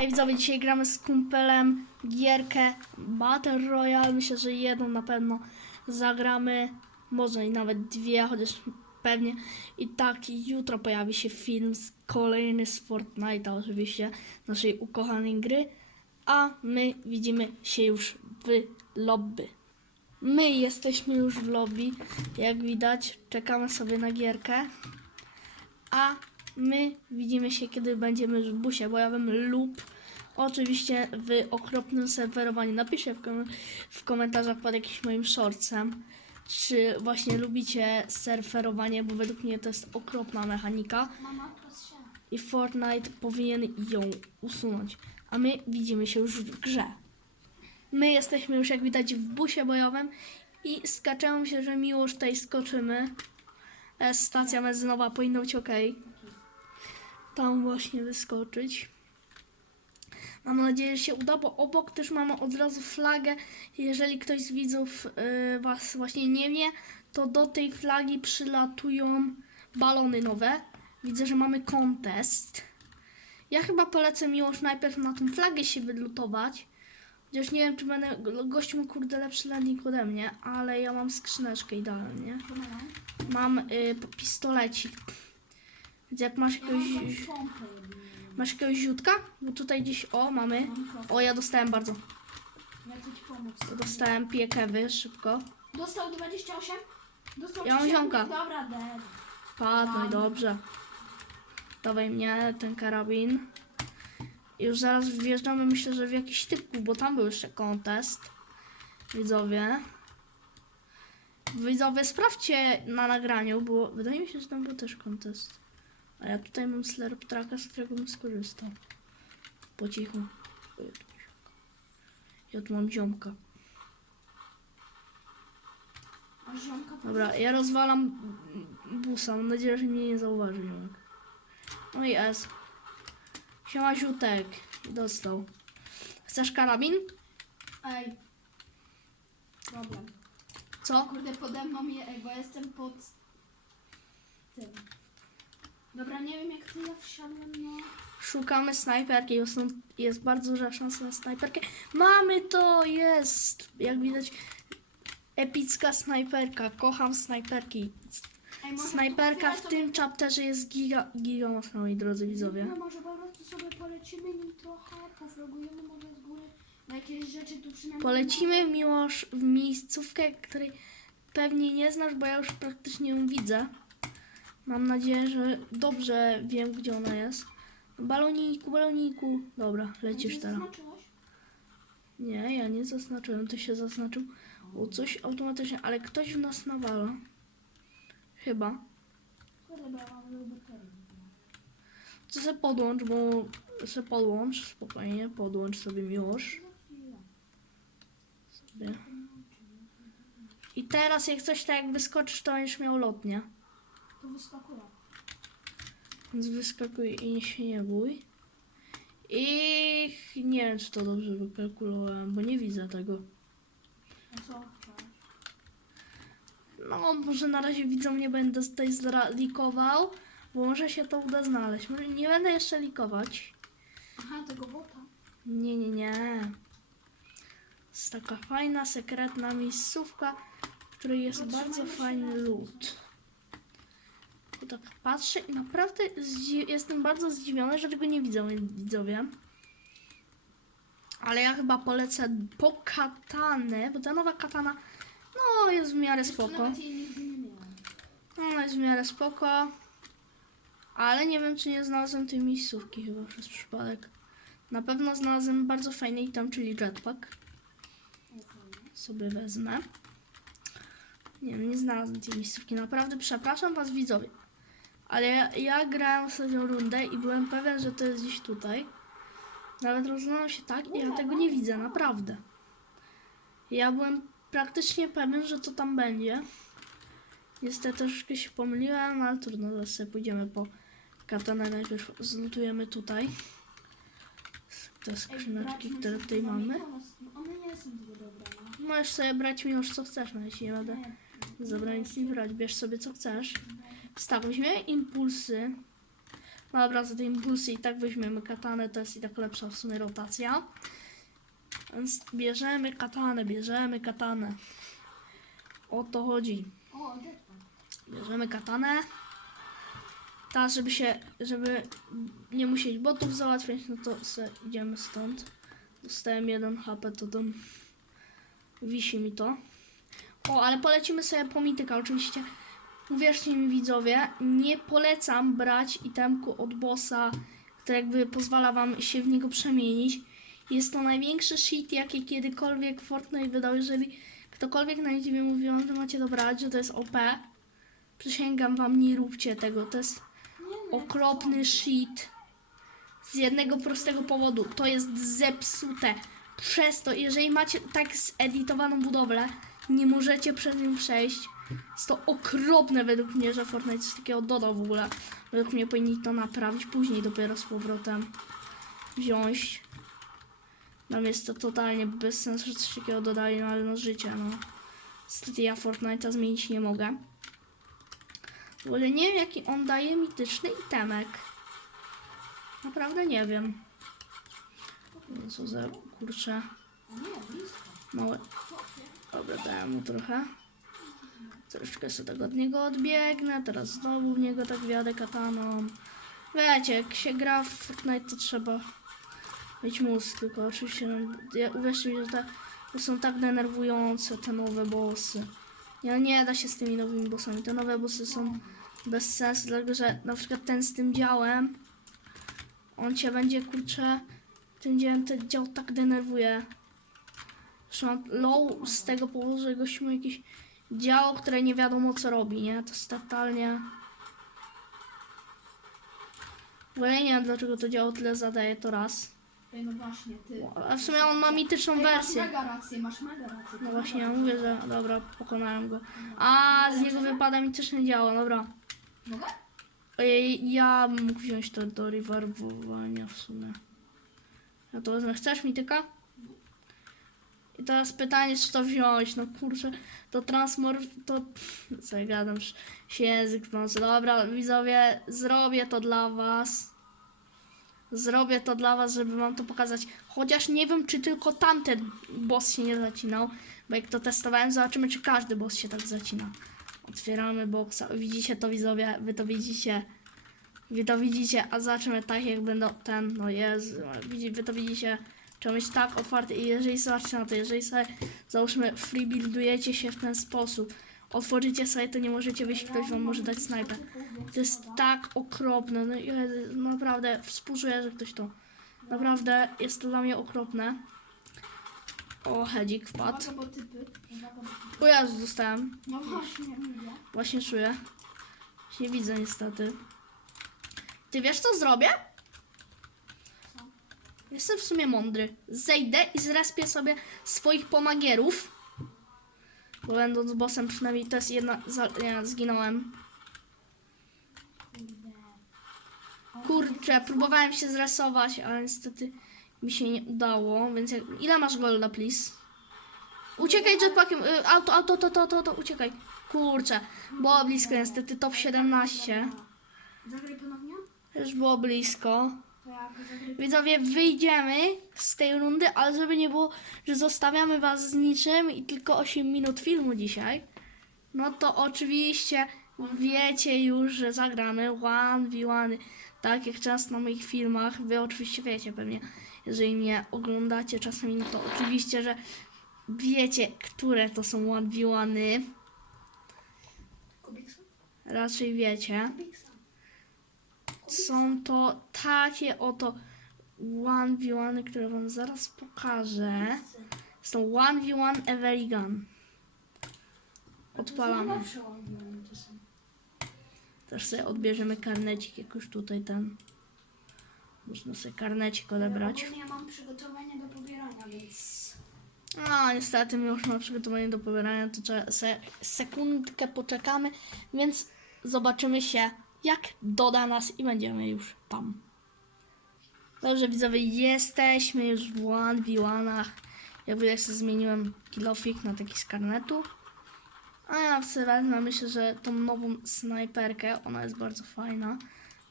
Hej widzowie, dzisiaj gramy z kumpelem gierkę Battle Royale. Myślę, że jedną na pewno zagramy, może i nawet dwie, chociaż pewnie. I tak jutro pojawi się film z kolejny z Fortnite'a oczywiście, naszej ukochanej gry. A my widzimy się już w lobby. My jesteśmy już w lobby, jak widać, czekamy sobie na gierkę. A my widzimy się, kiedy będziemy w busie bojowym lub oczywiście w okropnym serwerowaniu. Napiszcie w, kom- w komentarzach pod jakimś moim shortsem, czy właśnie lubicie serwerowanie, bo według mnie to jest okropna mechanika i Fortnite powinien ją usunąć. A my widzimy się już w grze. My jesteśmy już jak widać w busie bojowym i skaczemy się, że miło, że tutaj skoczymy. E, Stacja benzynowa powinna być ok. Tam właśnie wyskoczyć. Mam nadzieję, że się uda, bo obok też mamy od razu flagę. Jeżeli ktoś z widzów y, Was właśnie nie wie, to do tej flagi przylatują balony nowe. Widzę, że mamy kontest. Ja chyba polecę miłość najpierw na tą flagę się wylutować. Chociaż nie wiem, czy będę gościu ma kurde lepszy landing ode mnie, ale ja mam skrzyneczkę idealnie. Mam y, pistolecik. Więc jak masz jakiegoś, masz jakiegoś ziutka? Bo tutaj gdzieś, o mamy. O, ja dostałem bardzo. Ja chcę ci pomóc. Dostałem piekewy szybko. Dostał 28? Dostał Ja mam 30? ziomka. Dobra, dead. Dobrze. Dawaj mnie ten karabin. Już zaraz wjeżdżamy, myślę, że w jakiś typków, bo tam był jeszcze kontest. Widzowie. Widzowie, sprawdźcie na nagraniu, bo wydaje mi się, że tam był też kontest. A ja tutaj mam slurp tracka, z którego bym skorzystał. Po cichu. Ja tu mam ziomka. Dobra, ja rozwalam busa. Mam nadzieję, że mnie nie zauważy ziomek. No i S. Siema ziutek. Dostał. Chcesz karabin? Ej. Problem. Co? Kurde, pode mną je, bo jestem pod tym. Dobra, nie wiem jak ty ja wsiadłem, no. Szukamy snajperki. Jest, jest bardzo duża szansa na snajperkę. Mamy to! Jest! Jak widać, epicka snajperka. Kocham snajperki. Ej, może Snajperka w tym chapterze jest giga, giga mocna, moi drodzy widzowie. No, może po prostu sobie polecimy nim trochę, pofrogujemy może z góry. Na jakieś rzeczy tu przynajmniej... Polecimy Miłosz w miejscówkę, której pewnie nie znasz, bo ja już praktycznie ją widzę. Mam nadzieję, że dobrze wiem, gdzie ona jest. Baloniku, baloniku. Dobra, lecisz teraz. Nie, ja nie zaznaczyłem, ty się zaznaczył. O, coś automatycznie, ale ktoś w nas nawala. Chyba. Co se podłącz, bo se podłącz, spokojnie, podłącz sobie Miłosz. Sobie. I teraz jak coś tak jak wyskoczysz, to będziesz miał lotnie. To wyskakuje. Więc wyskakuj i się nie bój. I nie wiem, czy to dobrze wykalkulowałem, bo nie widzę tego. A co chcesz? No, może na razie widzą, nie będę tutaj zlikował, bo może się to uda znaleźć. Może nie będę jeszcze likować. Aha, tego bota. Nie, nie, nie. Jest taka fajna, sekretna miejscówka, w której jest bardzo fajny razem. Tak patrzę i naprawdę jestem bardzo zdziwiony, że tego nie widzą widzowie. Ale ja chyba polecę po katanę, bo ta nowa katana no jest w miarę spoko. No jest w miarę spoko. Ale nie wiem, czy nie znalazłem tej miejscówki chyba przez przypadek. Na pewno znalazłem bardzo fajny item, czyli jetpack. Sobie wezmę. Nie wiem, nie znalazłem tej miejscówki. Naprawdę przepraszam was widzowie. Ale ja, ja grałem ostatnią rundę i byłem pewien, że to jest gdzieś tutaj. Nawet rozglądam się tak i ja tego nie widzę, naprawdę. Ja byłem praktycznie pewien, że to tam będzie. Niestety troszkę się pomyliłem, ale trudno, zaraz sobie pójdziemy po katanę. Najpierw zlutujemy tutaj te skrzyneczki, które tutaj mamy. One nie są zbyt dobre, no. Możesz sobie brać już co chcesz, no jeśli nie będę zabrać nic nie brać. Bierz sobie co chcesz. Wstaw, weźmiemy impulsy. Dobra, za te impulsy i tak weźmiemy katanę, to jest i tak lepsza w sumie rotacja. Więc bierzemy katanę, bierzemy katanę. O to chodzi. Bierzemy katanę. Ta, żeby się, żeby nie musieć botów załatwiać, no to se idziemy stąd. Dostałem jeden HP, to tam wisi mi to. O, ale polecimy sobie po mityka, oczywiście. Uwierzcie mi widzowie, nie polecam brać itemku od bossa, który jakby pozwala wam się w niego przemienić. Jest to największy shit, jaki kiedykolwiek Fortnite wydał. Jeżeli ktokolwiek na YouTube mówił, że macie to brać, że to jest OP, przysięgam wam, nie róbcie tego. To jest okropny shit. Z jednego prostego powodu. To jest zepsute. Przez to, jeżeli macie tak zedytowaną budowlę, nie możecie przez nią przejść. Jest to okropne według mnie, że Fortnite coś takiego dodał w ogóle. Według mnie powinni to naprawić, później dopiero z powrotem wziąć. Dla mnie jest to totalnie bez sensu, że coś takiego dodali, no ale no życie, no. Niestety ja Fortnite'a zmienić nie mogę. W ogóle nie wiem, jaki on daje mityczny itemek. Naprawdę nie wiem. No Co za kurczę. Małe. Dobra, dałem mu trochę. Troszeczkę sobie tak od niego odbiegnę. Teraz znowu w niego tak wjadę kataną. Wiecie, jak się gra w Fortnite, to trzeba mieć mózg. Tylko oczywiście, no, ja, uwierzcie mi, że te to są tak denerwujące, te nowe bossy. Nie, nie da się z tymi nowymi bossami. Te nowe bossy są bez sensu, dlatego że na przykład ten z tym działem, on cię będzie, kurczę, tym działem ten dział tak denerwuje. Mam low z tego powodu, że gość ma jakieś działo, które nie wiadomo co robi, nie? To jest totalnie... W ogóle nie wiem dlaczego to działo tyle zadaje, to raz. Ej, no właśnie, ty. A w sumie on ma mityczną Ej, masz wersję. mega rację, masz mega rację. No właśnie, ja mówię, że dobra, pokonałem go. A, z niego wypada mityczne działo, dobra. Mogę? Ojej, ja bym mógł wziąć to do rewarbowania w sumie. Ja to wezmę. Chcesz mityka? I teraz pytanie, czy to wziąć? No kurczę, to transmorf, to... Co ja gadam, sz- się język wąsy. Dobra, widzowie, zrobię to dla was. Zrobię to dla was, żeby wam to pokazać. Chociaż nie wiem, czy tylko tamten boss się nie zacinał. Bo jak to testowałem, zobaczymy, czy każdy boss się tak zacina. Otwieramy boksa. Widzicie to widzowie? Wy to widzicie. Wy to widzicie, a zobaczymy tak jak będą ten, no jest, wy to widzicie. Trzeba mieć tak otwarty i jeżeli zobaczcie na to, jeżeli sobie załóżmy free buildujecie się w ten sposób, otworzycie sobie to nie możecie wyjść, ktoś wam może dać snajpę. To jest tak okropne, no i naprawdę współczuję, że ktoś to, naprawdę jest to dla mnie okropne. O, hedzik wpadł. O Jezu, dostałem. No właśnie. Właśnie czuję. Nie widzę niestety. Ty wiesz co zrobię? Jestem w sumie mądry. Zejdę i zrespię sobie swoich pomagierów. Bo będąc bossem przynajmniej to jest jedna... Za, zginąłem. Kurczę, próbowałem się zresować, ale niestety mi się nie udało, więc jak... Ile masz golda, please? Uciekaj jetpackiem, y, auto, auto, to, to, to, to, uciekaj. Kurczę, było blisko niestety, top 17. Zagraj ponownie? Już było blisko. Widzowie, wyjdziemy z tej rundy, ale żeby nie było, że zostawiamy was z niczym i tylko 8 minut filmu dzisiaj, no to oczywiście wiecie już, że zagramy 1v1, tak jak często na moich filmach. Wy oczywiście wiecie pewnie, jeżeli mnie oglądacie czasami, no to oczywiście, że wiecie, które to są 1v1. Kubiksa? Raczej wiecie. Są to takie oto 1v1, które wam zaraz pokażę. Są 1v1 Every Gun. Odpalamy. Też sobie odbierzemy karnecik, jak już tutaj ten. Można sobie karnecik odebrać. Ja mam przygotowanie do pobierania, więc... No, niestety my już mamy przygotowanie do pobierania, to trzeba se, sekundkę poczekamy, więc zobaczymy się, jak doda nas i będziemy już tam. Dobrze, widzowie, jesteśmy już w 1v1. Ja w sobie zmieniłem kilofik na taki z. A ja wezmę, myślę, że tą nową snajperkę, ona jest bardzo fajna.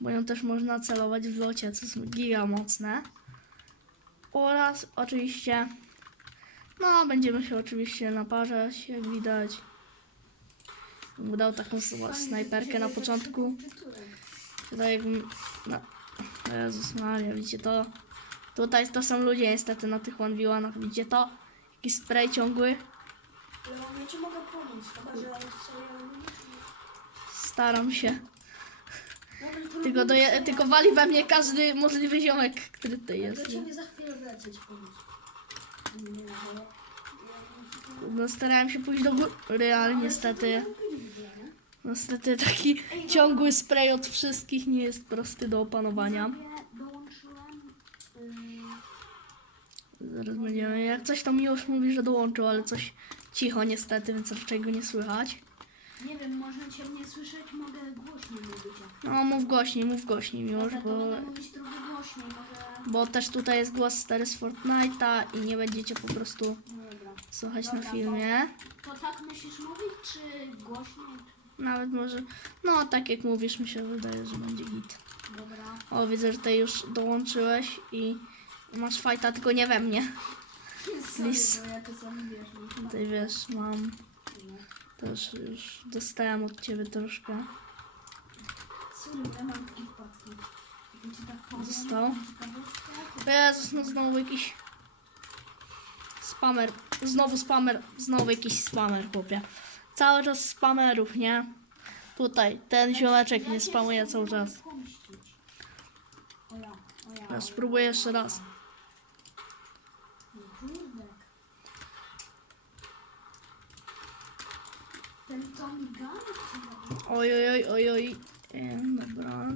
bo ją też można celować w locie, co jest giga mocne. Oraz oczywiście, no będziemy się oczywiście naparzać, jak widać. Bym Dał taką snajperkę na początku. Tutaj jak... No, Jezus Maria, widzicie to? Tutaj to są ludzie niestety na tych 1v1, widzicie to? Jakiś spray ciągły. Ale ja ci mogę pomóc, chyba że Staram się. Tylko, doje, tylko wali we mnie każdy możliwy ziomek, który tutaj Ja jest. do nie? za chwilę wlecę ci pomóc. No, starałem się pójść do góry, ale niestety, niestety taki ciągły spray od wszystkich nie jest prosty do opanowania. Zaraz będziemy, jak coś to Miłosz mówi, że dołączył, ale coś cicho niestety, więc raczej go nie słychać. Nie wiem, można cię nie słyszeć, mogę głośniej mówić. No mów głośniej, mów głośniej Dobra, to bo, będę mówić trochę głośniej, może... bo też tutaj jest głos stary z Fortnite'a i nie będziecie po prostu dobra. słuchać na Dobra, filmie. To tak myślisz mówić, czy głośniej? Nawet może, no tak jak mówisz, mi się wydaje, że będzie git. Dobra. O, widzę, że ty już dołączyłeś i masz fajta, tylko nie we mnie. Sorry, Lis. bo ja to sam wiesz. nie Tutaj wiesz, mam wiem. też już dostałem od ciebie troszkę. Sorry, bo ja mam takie wpadki. Jak ci tak powiem, Został? ciekawostka, Jezus, no znowu jakiś spamer. Znowu spamer, znowu jakiś spamer, chłopie. Cały czas spamerów, nie? Tutaj, ten ziomeczek Ja mnie spamuje cały czas. ja, spróbuję jeszcze raz. Oj, oj, oj, oj, oj. Dobra.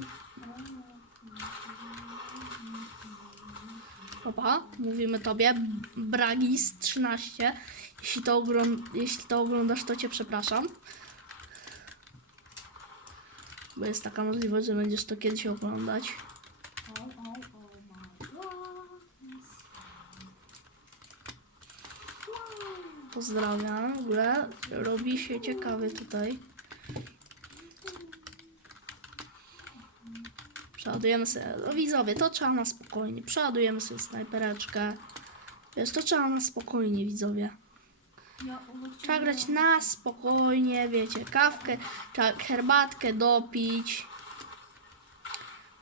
Opa, mówimy tobie. Bragis 13. Jeśli to, ogląd- jeśli to oglądasz, to cię przepraszam. Bo jest taka możliwość, że będziesz to kiedyś oglądać. Pozdrawiam. W ogóle robi się ciekawy tutaj. Przeładujemy sobie. No widzowie, to trzeba na spokojnie. Przeładujemy sobie snajpereczkę. Wiesz, to trzeba na spokojnie, widzowie. Trzeba grać na spokojnie, wiecie, kawkę, herbatkę dopić.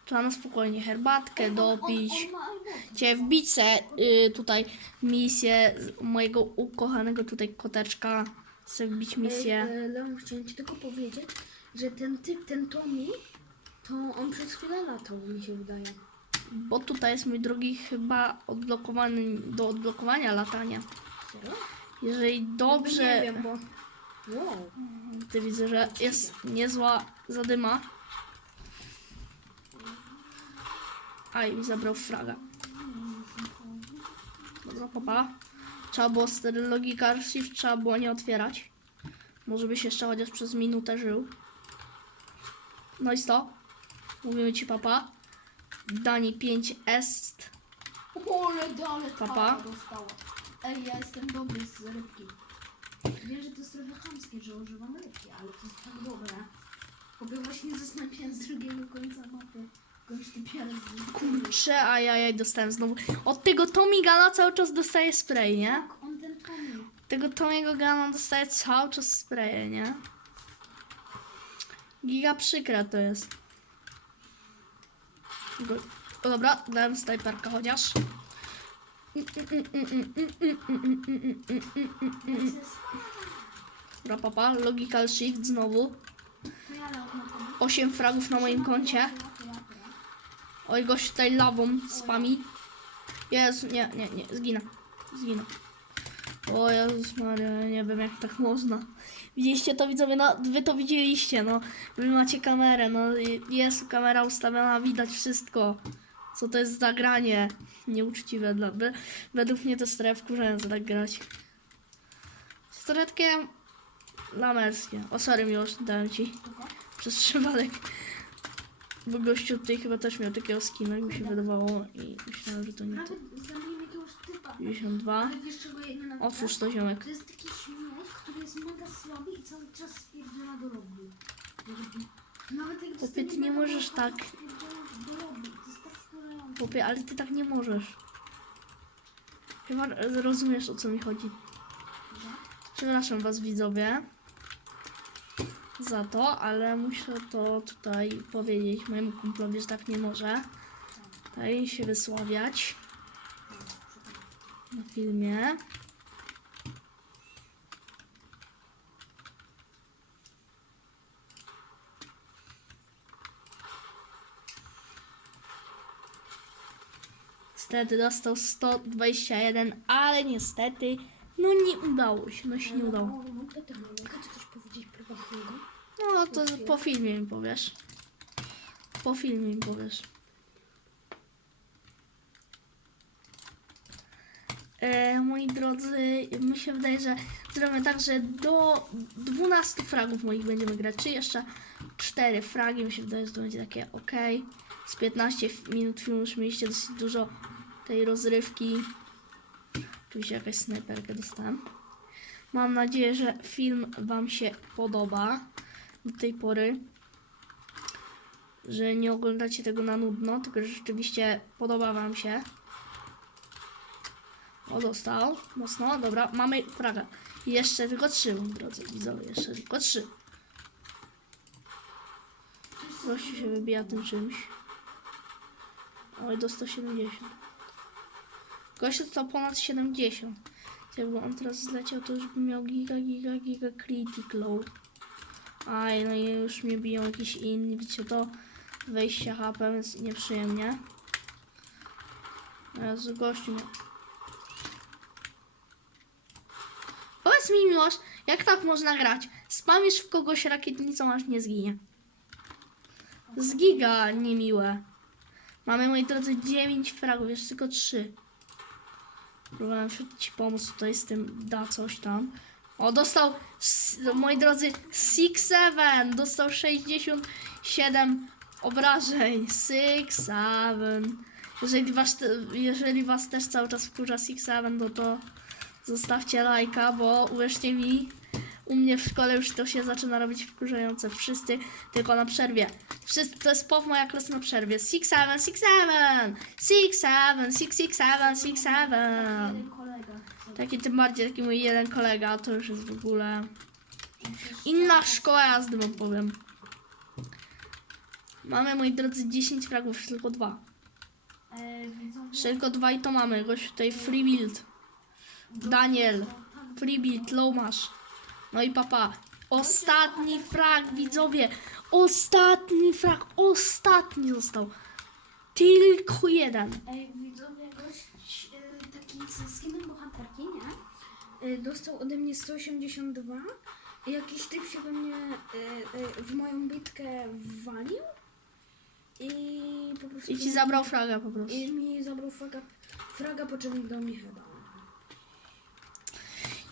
Trzeba na spokojnie herbatkę dopić. Cię wbić se, y, tutaj misję mojego ukochanego tutaj koteczka. Chcę wbić misję. E, Leon, chciałem ci tylko powiedzieć, że ten typ, ten Tommy, to on przez chwilę latał, mi się wydaje. Bo tutaj jest mój drogi chyba odblokowany do odblokowania latania. Serio? Jeżeli dobrze. Nie wiem, bo... Wow. Ty widzę, że jest niezła zadyma. Aj, mi zabrał fraga. Dobra, papa. Trzeba było stery logika shift, trzeba było nie otwierać. Może byś jeszcze chociaż przez minutę żył. No i sto. Mówimy ci papa. Dani 5 est. Ole, Papa. papa dostała. Ej, ja jestem dobry z rybki. Wiem, że to jest trochę chamskie, że używam rybki, ale to jest tak dobre. Bo właśnie zastanawiałem z drugiego końca mapy. Kończ ty pierwszy. Kurczę, ajajaj, dostałem znowu. Od tego Tommy Gana cały czas dostaję spray, nie? Tak, on ten Tommy. Tego Tomiego Gana dostaje cały czas spraye, nie? Giga przykra to jest. Go... O, dobra, dałem snajperkę chociaż. Dobra, papa, logical shift znowu. No ja Leon, no to 8 fragów na moim koncie. Oj, gość tutaj lawą spami. Jezu, nie, nie, nie, zginę. Zginę. O Jezus Maria, nie wiem jak tak można. Widzieliście to widzowie, no wy to widzieliście, no. Wy macie kamerę, no jest kamera ustawiona, widać wszystko. Co to jest za granie nieuczciwe dla we- Według mnie to trochę wkurzające tak grać. Z toretkiem lamerskie. O sorry miłość, dałem ci przez przypadek. Bo gościu tutaj chyba też miał takiego skina, jak mi się wydawało i myślałem, że to nie to. Nawet zabiłem jakiegoś typa. 52. Ale wiesz czego ja nie? Otwórz to ziomek. To jest taki śmiech, który jest mega słaby i cały czas spierdziela do rogu. Nawet jak Chłopie, ty nie możesz tak. To. Chłopie, ale ty tak nie możesz. Chyba rozumiesz o co mi chodzi. Przepraszam was widzowie za to, ale muszę to tutaj powiedzieć mojemu kumplowi, że tak nie może. Tutaj się wysławiać na filmie. Niestety dostał 121, ale niestety no nie udało się, no się nie udało. Mogę tego, mogę ci coś powiedzieć prywatnego? No to po filmie mi powiesz. Po filmie mi powiesz. E, moi drodzy, mi się wydaje, że zrobimy tak, że do 12 fragów moich będziemy grać, czy jeszcze 4 fragi, mi się wydaje, że to będzie takie ok. Z 15 minut filmu już mieliście dosyć dużo tej rozrywki. Oczywiście jakaś snajperkę dostałem. Mam nadzieję, że film Wam się podoba do tej pory. Że nie oglądacie tego na nudno, tylko że rzeczywiście podoba Wam się. O, dostał. Mocno. Dobra, mamy fraga. Jeszcze tylko trzy, drodzy widzowie. Jeszcze tylko trzy. Gościu się wybija tym czymś. Oj, do 170. Gościu to ponad 70. Jakby on teraz zleciał, to już by miał giga, giga, giga critical. Aj, no i już mnie biją jakieś inni, widzicie to? Wejście HP, więc nieprzyjemnie. Jezu, gościu mnie. Powiedz mi, Miłosz, jak tak można grać? Spamisz w kogoś rakietnicą, aż nie zginie. Z giga niemiłe. Mamy, moi drodzy, 9 fragów, jeszcze tylko 3. Próbowałem ci pomóc tutaj z tym, da coś tam. O, dostał, moi drodzy, Six Seven, dostał 67 obrażeń. Six Seven. Jeżeli was, jeżeli was też cały czas wkurza Six Seven, no to zostawcie lajka, bo uwierzcie mi, u mnie w szkole już to się zaczyna robić wkurzające. Wszyscy tylko na przerwie. Wszyscy, to jest pow moja klasa na przerwie. Six Seven, Six Seven, Six Seven, Six Six Seven, Six Seven. Jeden kolega. Taki tym bardziej taki mój jeden kolega, to już jest w ogóle inna szkoła jazdy, wam powiem. Mamy, moi drodzy, 10 fragów, tylko dwa. E, Jeszcze tylko dwa i to mamy. Gość tutaj free build. Daniel. Free build, low masz. No i papa. Ostatni frag, widzowie. Ostatni frag, ostatni został. Tylko jeden. Ej, widzowie, gość e, taki ze skinem bohaterki, nie? E, dostał ode mnie 182 i jakiś typ się we mnie e, e, w moją bitkę walił i po prostu... I ci zabrał fraga po prostu. I mi zabrał fraga, fraga po czym dał mi heada.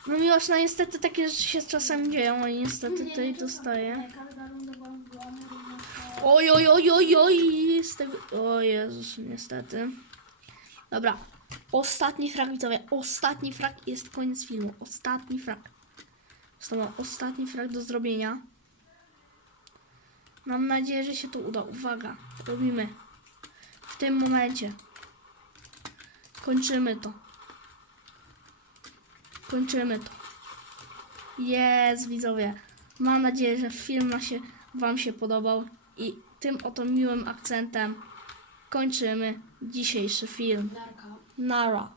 No miłość, no niestety takie rzeczy się czasem dzieją i niestety tutaj dostaję. Oj, oj, oj, oj, oj, z tego... O Jezus, niestety. Dobra, ostatni frag, widzowie, ostatni frag jest koniec filmu. Ostatni frag. Został ostatni frag do zrobienia. Mam nadzieję, że się to uda. Uwaga, robimy. W tym momencie. Kończymy to. Kończymy to. Jest, widzowie. Mam nadzieję, że film się, Wam się podobał i tym oto miłym akcentem kończymy dzisiejszy film. Nara.